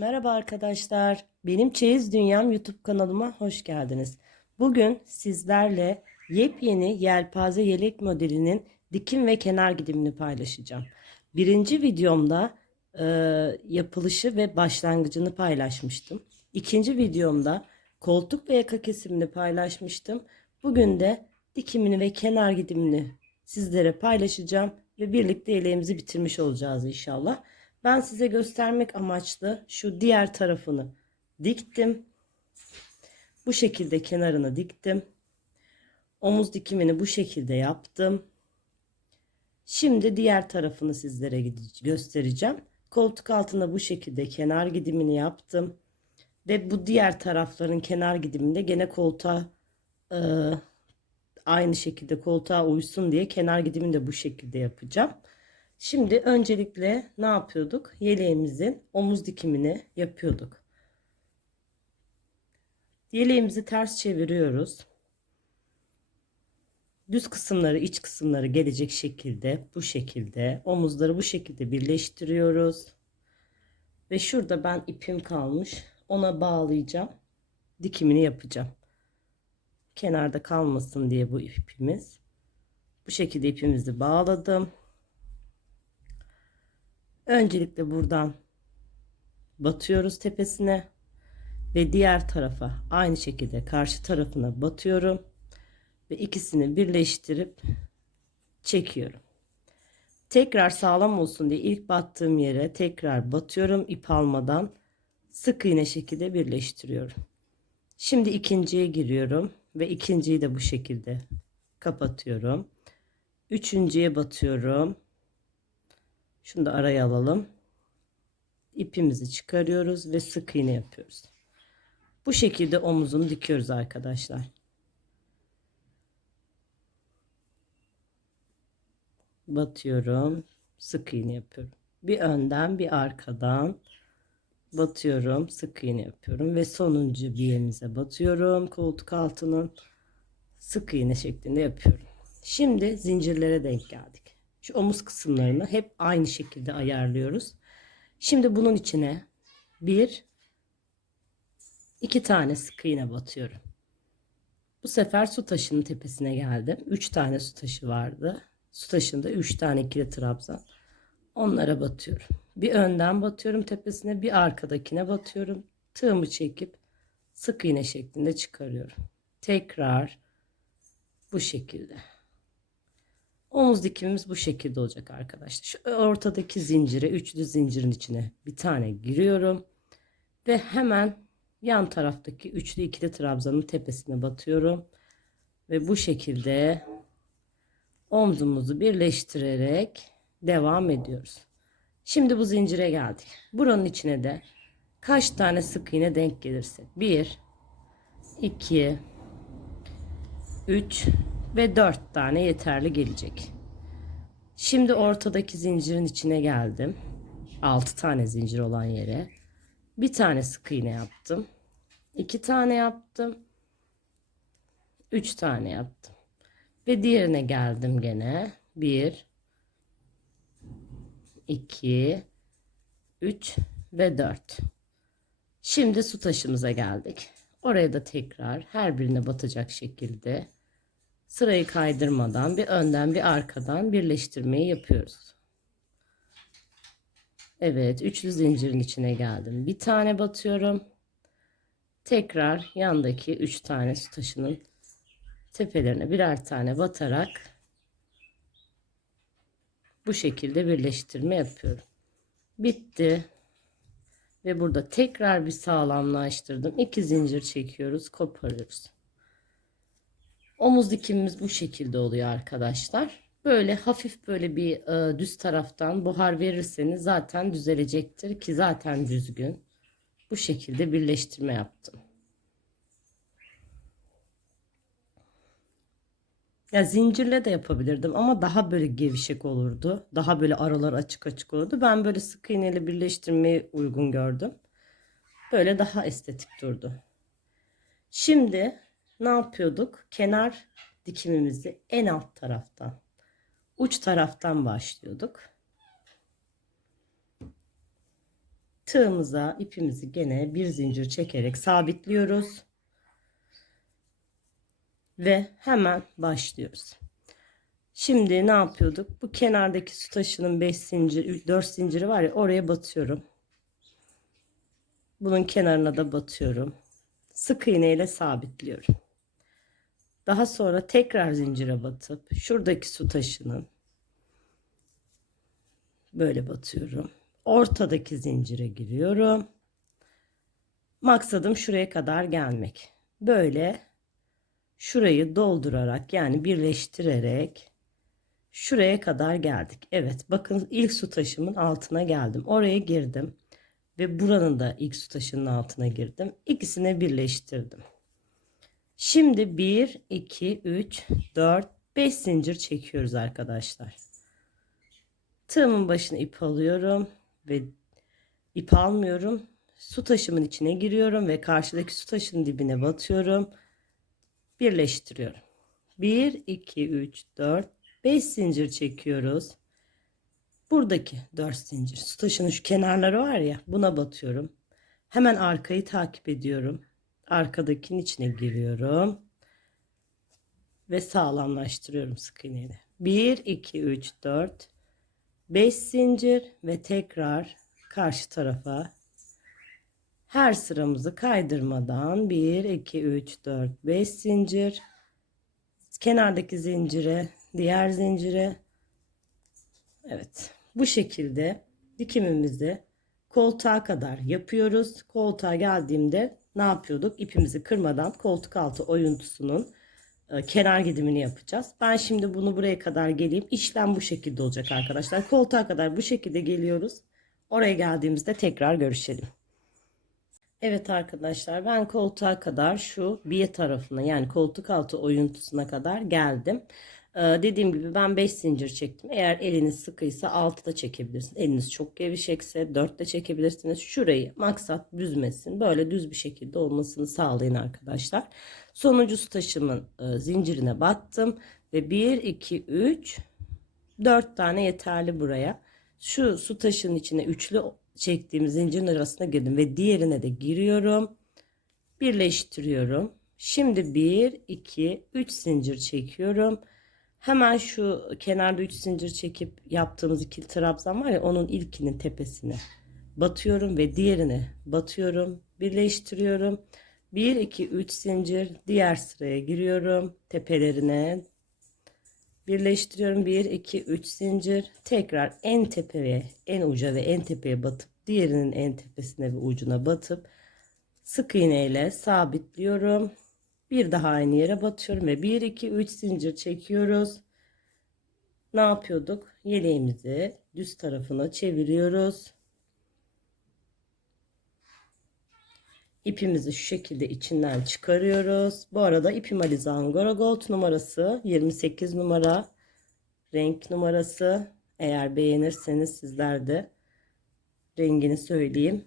Merhaba arkadaşlar. Benim Çeyiz Dünyam YouTube kanalıma hoş geldiniz. Bugün sizlerle yepyeni yelpaze yelek modelinin dikim ve kenar gidimini paylaşacağım. Birinci videomda e, yapılışı ve başlangıcını paylaşmıştım. İkinci videomda koltuk ve yaka kesimini paylaşmıştım. Bugün de dikimini ve kenar gidimini sizlere paylaşacağım ve birlikte yeleğimizi bitirmiş olacağız inşallah. Ben size göstermek amaçlı şu diğer tarafını diktim. Bu şekilde kenarını diktim. Omuz dikimini bu şekilde yaptım. Şimdi diğer tarafını sizlere göstereceğim. Koltuk altına bu şekilde kenar gidimini yaptım. Ve bu diğer tarafların kenar gidiminde gene koltuğa e, aynı şekilde koltuğa uysun diye kenar gidimini de bu şekilde yapacağım. Şimdi öncelikle ne yapıyorduk? Yeleğimizin omuz dikimini yapıyorduk. Yeleğimizi ters çeviriyoruz. Düz kısımları, iç kısımları gelecek şekilde, bu şekilde, omuzları bu şekilde birleştiriyoruz. Ve şurada ben ipim kalmış. Ona bağlayacağım. Dikimini yapacağım. Kenarda kalmasın diye bu ipimiz. Bu şekilde ipimizi bağladım. Öncelikle buradan batıyoruz tepesine ve diğer tarafa aynı şekilde karşı tarafına batıyorum ve ikisini birleştirip çekiyorum. Tekrar sağlam olsun diye ilk battığım yere tekrar batıyorum ip almadan sık iğne şekilde birleştiriyorum. Şimdi ikinciye giriyorum ve ikinciyi de bu şekilde kapatıyorum. Üçüncüye batıyorum. Şunu da araya alalım. İpimizi çıkarıyoruz ve sık iğne yapıyoruz. Bu şekilde omuzunu dikiyoruz arkadaşlar. Batıyorum. Sık iğne yapıyorum. Bir önden bir arkadan batıyorum. Sık iğne yapıyorum ve sonuncu bir yerimize batıyorum. Koltuk altının sık iğne şeklinde yapıyorum. Şimdi zincirlere denk geldik. Şu omuz kısımlarını hep aynı şekilde ayarlıyoruz. Şimdi bunun içine bir iki tane sık iğne batıyorum. Bu sefer su taşının tepesine geldim. Üç tane su taşı vardı. Su taşında üç tane ikili trabzan. Onlara batıyorum. Bir önden batıyorum tepesine, bir arkadakine batıyorum. Tığımı çekip sık iğne şeklinde çıkarıyorum. Tekrar bu şekilde. Omuz dikimimiz bu şekilde olacak arkadaşlar. Şu ortadaki zincire, üçlü zincirin içine bir tane giriyorum. Ve hemen yan taraftaki üçlü ikili trabzanın tepesine batıyorum. Ve bu şekilde omzumuzu birleştirerek devam ediyoruz. Şimdi bu zincire geldik. Buranın içine de kaç tane sık iğne denk gelirse. 1 2 3 ve 4 tane yeterli gelecek. Şimdi ortadaki zincirin içine geldim. 6 tane zincir olan yere. Bir tane sık iğne yaptım. 2 tane yaptım. 3 tane yaptım. Ve diğerine geldim gene. 1 2 3 ve 4. Şimdi su taşımıza geldik. Oraya da tekrar her birine batacak şekilde Sırayı kaydırmadan bir önden bir arkadan birleştirmeyi yapıyoruz. Evet, üçlü zincirin içine geldim. Bir tane batıyorum. Tekrar yandaki üç tane su taşının tepelerine birer tane batarak bu şekilde birleştirme yapıyorum. Bitti. Ve burada tekrar bir sağlamlaştırdım. İki zincir çekiyoruz, koparıyoruz. Omuz dikimimiz bu şekilde oluyor arkadaşlar. Böyle hafif böyle bir e, düz taraftan buhar verirseniz zaten düzelecektir ki zaten düzgün. Bu şekilde birleştirme yaptım. Ya zincirle de yapabilirdim ama daha böyle gevşek olurdu. Daha böyle aralar açık açık olurdu. Ben böyle sık iğneyle birleştirmeyi uygun gördüm. Böyle daha estetik durdu. Şimdi ne yapıyorduk? Kenar dikimimizi en alt taraftan, uç taraftan başlıyorduk. tığımıza ipimizi gene bir zincir çekerek sabitliyoruz. Ve hemen başlıyoruz. Şimdi ne yapıyorduk? Bu kenardaki su taşının 5 zincir, 4 zinciri var ya oraya batıyorum. Bunun kenarına da batıyorum. Sık iğne ile sabitliyorum. Daha sonra tekrar zincire batıp şuradaki su taşının böyle batıyorum. Ortadaki zincire giriyorum. Maksadım şuraya kadar gelmek. Böyle şurayı doldurarak yani birleştirerek şuraya kadar geldik. Evet bakın ilk su taşımın altına geldim. Oraya girdim ve buranın da ilk su taşının altına girdim. İkisini birleştirdim. Şimdi 1, 2, 3, 4, 5 zincir çekiyoruz arkadaşlar. Tığımın başına ip alıyorum ve ip almıyorum. Su taşımın içine giriyorum ve karşıdaki su taşının dibine batıyorum. Birleştiriyorum. 1, 2, 3, 4, 5 zincir çekiyoruz. Buradaki 4 zincir. Su taşının şu kenarları var ya buna batıyorum. Hemen arkayı takip ediyorum. Arkadakinin içine giriyorum. Ve sağlamlaştırıyorum sık iğneyle. 1, 2, 3, 4, 5 zincir ve tekrar karşı tarafa her sıramızı kaydırmadan 1, 2, 3, 4, 5 zincir kenardaki zincire diğer zincire evet bu şekilde dikimimizi koltuğa kadar yapıyoruz. Koltuğa geldiğimde ne yapıyorduk? İpimizi kırmadan koltuk altı oyuntusunun e, kenar gidimini yapacağız. Ben şimdi bunu buraya kadar geleyim. İşlem bu şekilde olacak arkadaşlar. Koltuğa kadar bu şekilde geliyoruz. Oraya geldiğimizde tekrar görüşelim. Evet arkadaşlar ben koltuğa kadar şu bir tarafına yani koltuk altı oyuntusuna kadar geldim. Ee, dediğim gibi ben 5 zincir çektim. Eğer eliniz sıkıysa 6 da çekebilirsiniz. Eliniz çok gevşekse 4 de çekebilirsiniz. Şurayı maksat büzmesin. Böyle düz bir şekilde olmasını sağlayın arkadaşlar. Sonuncusu taşımın e, zincirine battım. Ve 1, 2, 3, 4 tane yeterli buraya. Şu su taşının içine üçlü çektiğim zincirin arasına girdim. Ve diğerine de giriyorum. Birleştiriyorum. Şimdi 1, 2, 3 zincir çekiyorum. Hemen şu kenarda 3 zincir çekip yaptığımız ikili trabzan var ya onun ilkinin tepesine batıyorum ve diğerine batıyorum. Birleştiriyorum. 1 2 3 zincir diğer sıraya giriyorum. Tepelerine birleştiriyorum. 1 2 3 zincir tekrar en tepeye, en uca ve en tepeye batıp diğerinin en tepesine ve ucuna batıp sık iğne ile sabitliyorum. Bir daha aynı yere batıyorum ve 1 2 3 zincir çekiyoruz. Ne yapıyorduk? Yeleğimizi düz tarafına çeviriyoruz. İpimizi şu şekilde içinden çıkarıyoruz. Bu arada ipim Alize Angora Gold numarası 28 numara renk numarası. Eğer beğenirseniz sizler de rengini söyleyeyim.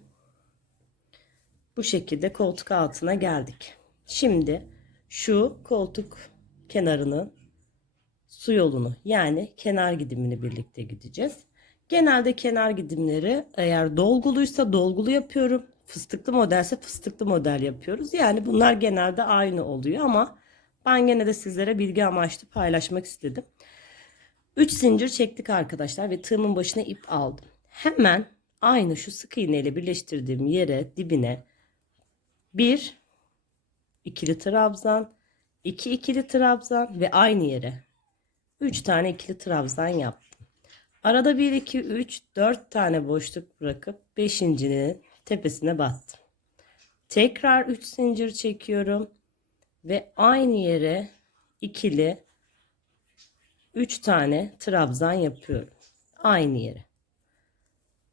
Bu şekilde koltuk altına geldik. Şimdi şu koltuk kenarını su yolunu yani kenar gidimini birlikte gideceğiz. Genelde kenar gidimleri eğer dolguluysa dolgulu yapıyorum. Fıstıklı modelse fıstıklı model yapıyoruz. Yani bunlar genelde aynı oluyor ama ben gene de sizlere bilgi amaçlı paylaşmak istedim. 3 zincir çektik arkadaşlar ve tığımın başına ip aldım. Hemen aynı şu sık iğne ile birleştirdiğim yere dibine bir ikili trabzan, iki ikili trabzan ve aynı yere 3 tane ikili trabzan yaptım. Arada 1 2 3 4 tane boşluk bırakıp 5.'nin tepesine battım. Tekrar 3 zincir çekiyorum ve aynı yere ikili 3 tane trabzan yapıyorum. Aynı yere.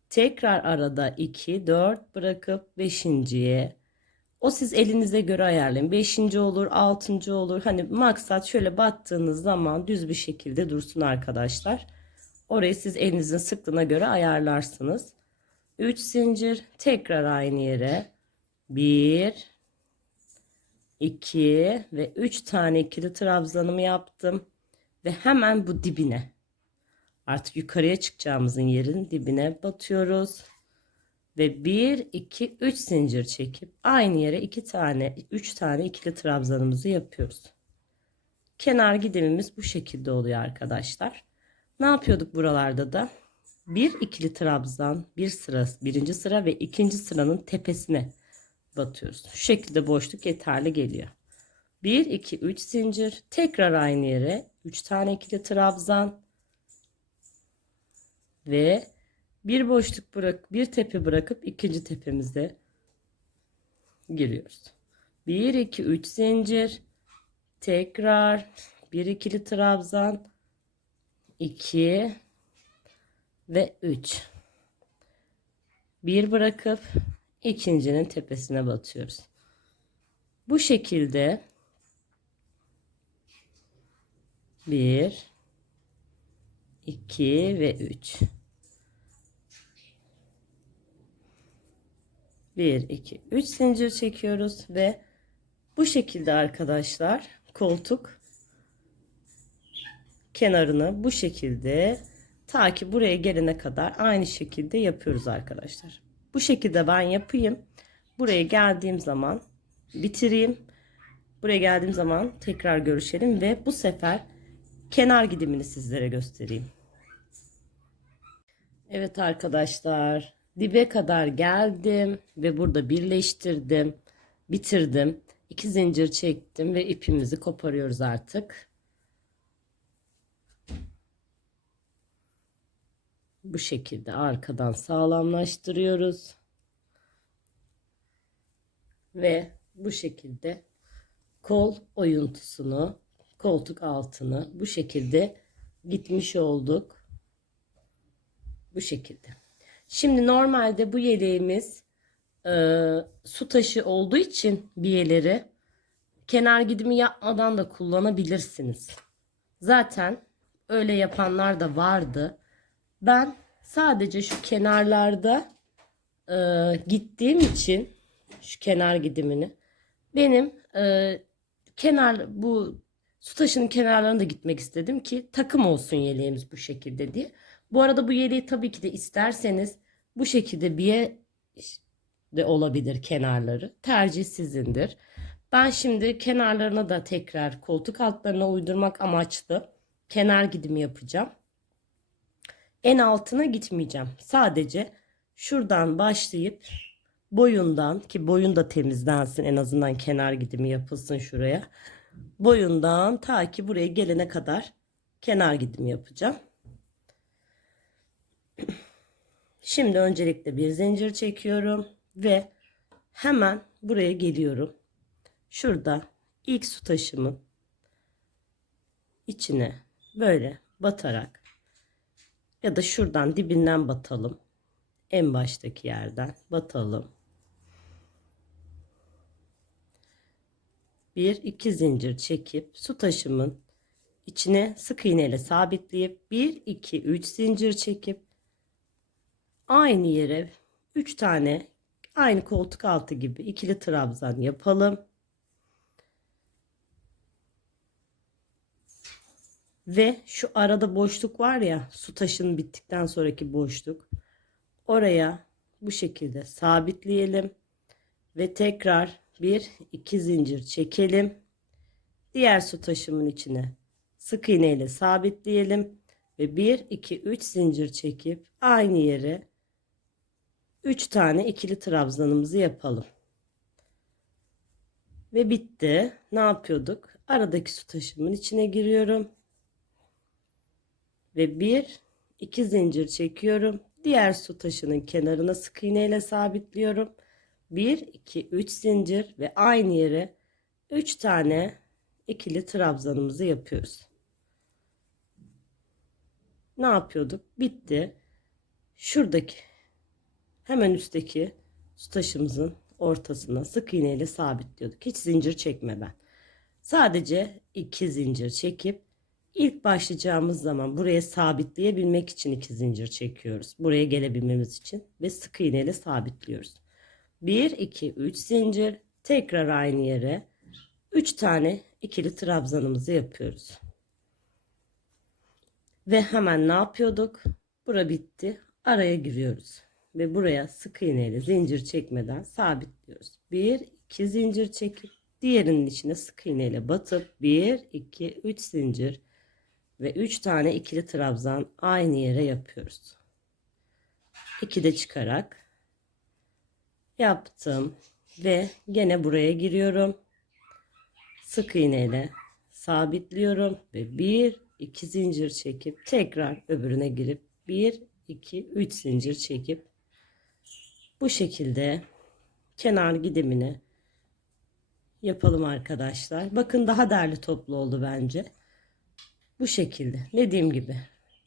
Tekrar arada 2 4 bırakıp 5.'ye o siz elinize göre ayarlayın. Beşinci olur, altıncı olur. Hani maksat şöyle battığınız zaman düz bir şekilde dursun arkadaşlar. Orayı siz elinizin sıklığına göre ayarlarsınız. 3 zincir tekrar aynı yere. 1 2 ve 3 tane ikili trabzanımı yaptım ve hemen bu dibine artık yukarıya çıkacağımızın yerin dibine batıyoruz. Ve 1 2 3 zincir çekip aynı yere 2 tane 3 tane ikili trabzanımızı yapıyoruz. Kenar gidimimiz bu şekilde oluyor arkadaşlar. Ne yapıyorduk buralarda da? Bir ikili trabzan, bir sıra, birinci sıra ve ikinci sıranın tepesine batıyoruz. Şu şekilde boşluk yeterli geliyor. 1 2 3 zincir, tekrar aynı yere 3 tane ikili trabzan ve bir boşluk bırak, bir tepe bırakıp ikinci tepemizde giriyoruz. 1 2 3 zincir, tekrar bir ikili trabzan, 2 ve 3. Bir bırakıp ikincinin tepesine batıyoruz. Bu şekilde 1 2 ve 3 1 2 3 zincir çekiyoruz ve bu şekilde arkadaşlar koltuk kenarını bu şekilde ta ki buraya gelene kadar aynı şekilde yapıyoruz arkadaşlar. Bu şekilde ben yapayım. Buraya geldiğim zaman bitireyim. Buraya geldiğim zaman tekrar görüşelim ve bu sefer kenar gidimini sizlere göstereyim. Evet arkadaşlar dibe kadar geldim ve burada birleştirdim bitirdim. İki zincir çektim ve ipimizi koparıyoruz artık. Bu şekilde arkadan sağlamlaştırıyoruz. Ve bu şekilde kol oyuntusunu koltuk altını bu şekilde gitmiş olduk. Bu şekilde Şimdi normalde bu yeleğimiz e, su taşı olduğu için biyeleri kenar gidimi yapmadan da kullanabilirsiniz. Zaten öyle yapanlar da vardı. Ben sadece şu kenarlarda e, gittiğim için şu kenar gidimini benim e, kenar bu su taşının kenarlarına da gitmek istedim ki takım olsun yeleğimiz bu şekilde diye. Bu arada bu yeleği tabii ki de isterseniz bu şekilde bir de olabilir kenarları. Tercih sizindir. Ben şimdi kenarlarına da tekrar koltuk altlarına uydurmak amaçlı kenar gidimi yapacağım. En altına gitmeyeceğim. Sadece şuradan başlayıp boyundan ki boyun da temizlensin en azından kenar gidimi yapılsın şuraya. Boyundan ta ki buraya gelene kadar kenar gidimi yapacağım. Şimdi öncelikle bir zincir çekiyorum ve hemen buraya geliyorum. Şurada ilk su taşımın içine böyle batarak ya da şuradan dibinden batalım. En baştaki yerden batalım. Bir iki zincir çekip su taşımın içine sık iğneyle sabitleyip bir iki üç zincir çekip aynı yere 3 tane aynı koltuk altı gibi ikili trabzan yapalım. Ve şu arada boşluk var ya su taşının bittikten sonraki boşluk. Oraya bu şekilde sabitleyelim. Ve tekrar bir iki zincir çekelim. Diğer su taşımın içine sık iğne ile sabitleyelim. Ve 1 2 3 zincir çekip aynı yere 3 tane ikili trabzanımızı yapalım. Ve bitti. Ne yapıyorduk? Aradaki su taşımın içine giriyorum. Ve bir, iki zincir çekiyorum. Diğer su taşının kenarına sık iğne ile sabitliyorum. 1 2 3 zincir ve aynı yere 3 tane ikili trabzanımızı yapıyoruz. Ne yapıyorduk? Bitti. Şuradaki hemen üstteki su taşımızın ortasına sık iğne ile sabitliyorduk. Hiç zincir çekmeden. Sadece iki zincir çekip ilk başlayacağımız zaman buraya sabitleyebilmek için iki zincir çekiyoruz. Buraya gelebilmemiz için ve sık iğne ile sabitliyoruz. 1 2 3 zincir tekrar aynı yere 3 tane ikili trabzanımızı yapıyoruz. Ve hemen ne yapıyorduk? Bura bitti. Araya giriyoruz. Ve buraya sık iğne ile zincir çekmeden sabitliyoruz. 1 2 zincir çekip diğerinin içine sık iğne ile batıp 1 2 3 zincir ve 3 tane ikili trabzan aynı yere yapıyoruz. 2 de çıkarak yaptım ve gene buraya giriyorum. Sık iğne ile sabitliyorum ve 1 2 zincir çekip tekrar öbürüne girip 1 2 3 zincir çekip bu şekilde kenar gidimini yapalım arkadaşlar. Bakın daha derli toplu oldu bence. Bu şekilde dediğim gibi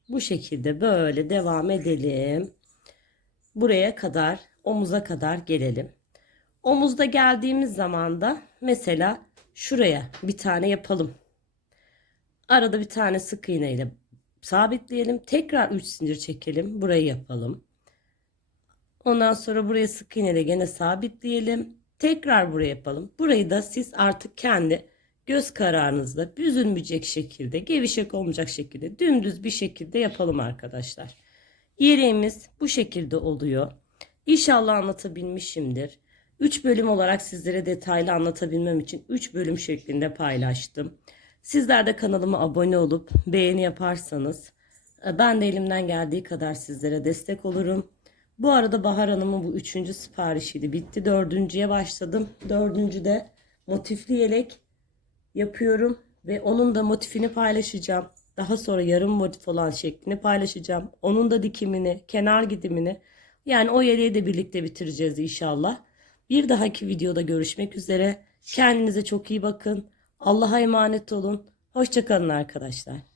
bu şekilde böyle devam edelim. Buraya kadar omuza kadar gelelim. Omuzda geldiğimiz zaman da mesela şuraya bir tane yapalım. Arada bir tane sık iğne ile sabitleyelim. Tekrar 3 zincir çekelim. Burayı yapalım. Ondan sonra buraya sık iğne ile gene sabitleyelim. Tekrar buraya yapalım. Burayı da siz artık kendi göz kararınızla büzülmeyecek şekilde, gevşek olmayacak şekilde, dümdüz bir şekilde yapalım arkadaşlar. Yereğimiz bu şekilde oluyor. İnşallah anlatabilmişimdir. 3 bölüm olarak sizlere detaylı anlatabilmem için 3 bölüm şeklinde paylaştım. Sizler de kanalıma abone olup beğeni yaparsanız e, ben de elimden geldiği kadar sizlere destek olurum. Bu arada Bahar Hanım'ın bu üçüncü siparişiydi. Bitti. Dördüncüye başladım. Dördüncü de motifli yelek yapıyorum. Ve onun da motifini paylaşacağım. Daha sonra yarım motif olan şeklini paylaşacağım. Onun da dikimini, kenar gidimini. Yani o yeleği de birlikte bitireceğiz inşallah. Bir dahaki videoda görüşmek üzere. Kendinize çok iyi bakın. Allah'a emanet olun. Hoşçakalın arkadaşlar.